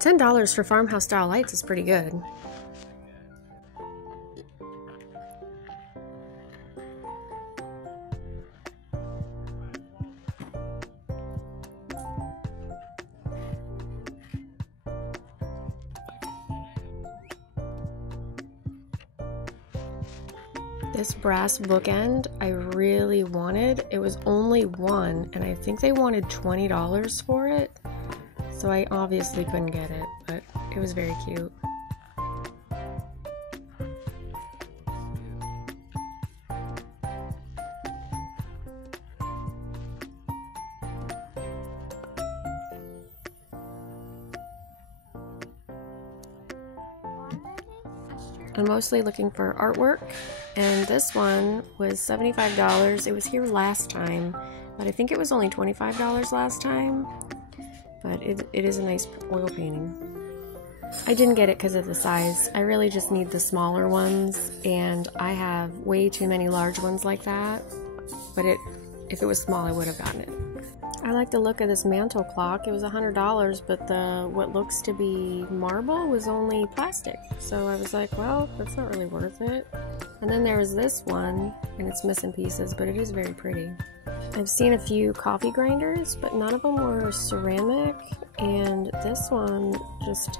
$10 for farmhouse style lights is pretty good. This brass bookend I really wanted. It was only one, and I think they wanted $20 for it. So I obviously couldn't get it, but it was very cute. I'm mostly looking for artwork, and this one was $75. It was here last time, but I think it was only $25 last time. But it is a nice oil painting. I didn't get it because of the size. I really just need the smaller ones, and I have way too many large ones like that. But if it was small, I would have gotten it. I like the look of this mantle clock. It was $100, but what looks to be marble was only plastic. So I was like, well, that's not really worth it. And then there was this one, and it's missing pieces, but it is very pretty. I've seen a few coffee grinders, but none of them were ceramic, and this one just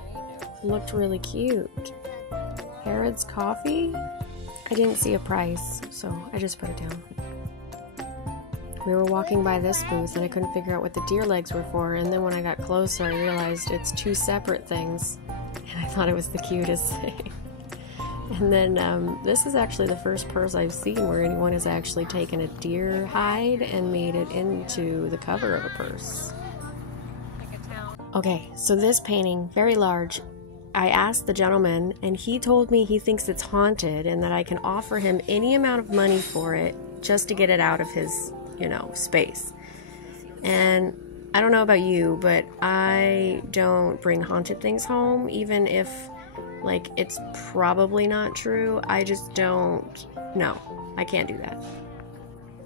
looked really cute. Harrod's Coffee? I didn't see a price, so I just put it down. We were walking by this booth and I couldn't figure out what the deer legs were for, and then when I got closer I realized it's two separate things, and I thought it was the cutest thing. And then this is actually the first purse I've seen where anyone has actually taken a deer hide and made it into the cover of a purse. Okay, so this painting, very large. I asked the gentleman and he told me he thinks it's haunted and that I can offer him any amount of money for it just to get it out of his, space. And I don't know about you, but I don't bring haunted things home, even if, it's probably not true. I just don't, no, I can't do that.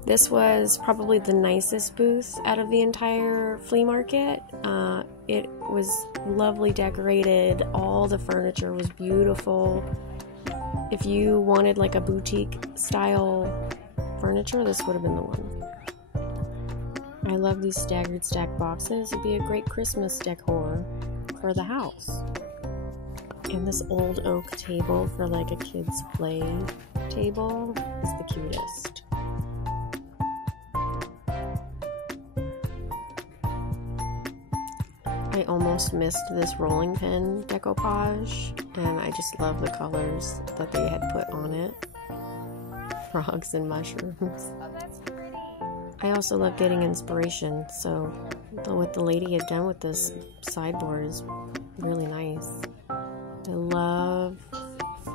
This was probably the nicest booth out of the entire flea market. It was lovely decorated. All the furniture was beautiful. If you wanted a boutique style furniture, this would have been the one. I love these staggered stack boxes. It'd be a great Christmas decor for the house. And this old oak table for a kid's play table is the cutest. I almost missed this rolling pin decoupage, and I just love the colors that they had put on it. Frogs and mushrooms. Oh, that's pretty. I also love getting inspiration, so what the lady had done with this sideboard is really nice. I love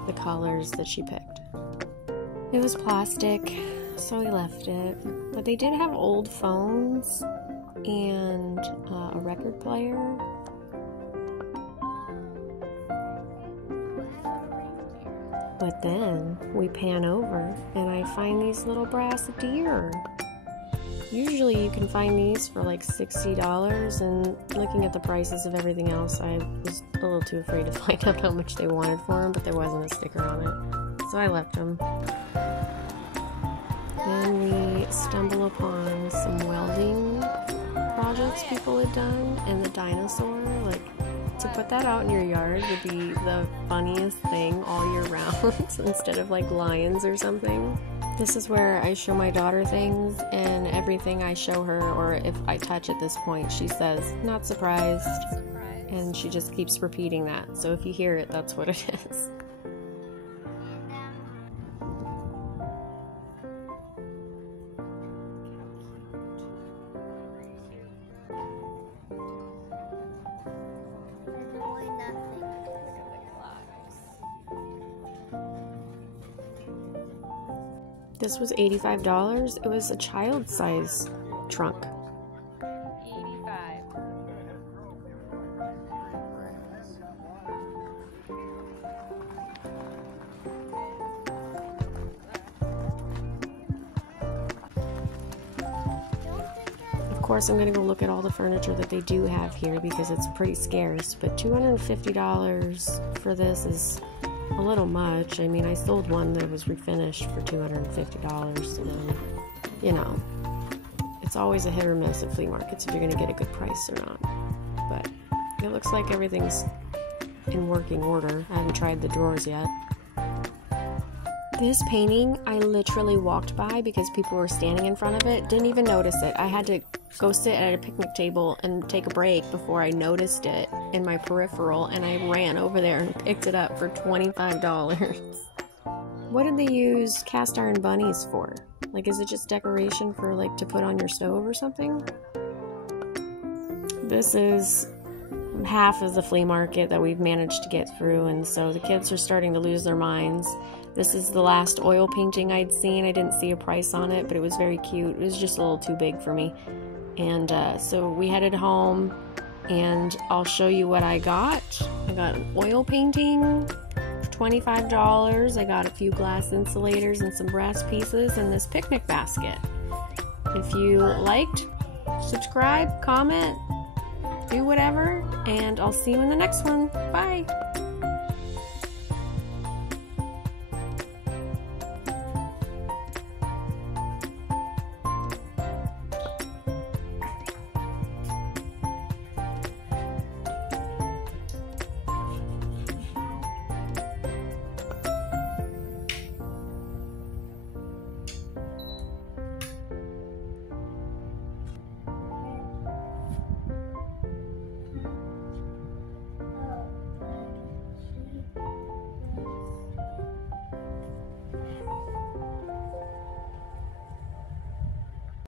the colors that she picked. It was plastic, so we left it. But they did have old phones and a record player. But then we pan over and I find these little brass deer. Usually you can find these for $60, and looking at the prices of everything else, I was a little too afraid to find out how much they wanted for them, but there wasn't a sticker on it, so I left them. Then we stumble upon some welding projects people had done, and the dinosaur, to put that out in your yard would be the funniest thing all year round instead of lions or something. This is where I show my daughter things, and everything I show her, or if I touch at this point, she says, "Not surprised," and she just keeps repeating that. So if you hear it, that's what it is. This was $85. It was a child-size trunk. 85. course, I'm going to go look at all the furniture that they do have here because it's pretty scarce. But $250 for this is a little much. I mean, I sold one that was refinished for $250, and then, you know, it's always a hit or miss at flea markets if you're going to get a good price or not. But it looks like everything's in working order. I haven't tried the drawers yet. This painting, I literally walked by because people were standing in front of it. Didn't even notice it. I had to go sit at a picnic table and take a break before I noticed it in my peripheral, and I ran over there and picked it up for $25. What did they use cast iron bunnies for? Like, is it just decoration for, like, to put on your stove or something? This is half of the flea market that we've managed to get through, and so the kids are starting to lose their minds. This is the last oil painting I'd seen. I didn't see a price on it, but it was very cute. It was just a little too big for me. And so we headed home, and I'll show you what I got. I got an oil painting for $25. I got a few glass insulators and some brass pieces and this picnic basket. If you liked, subscribe, comment, do whatever, and I'll see you in the next one. Bye!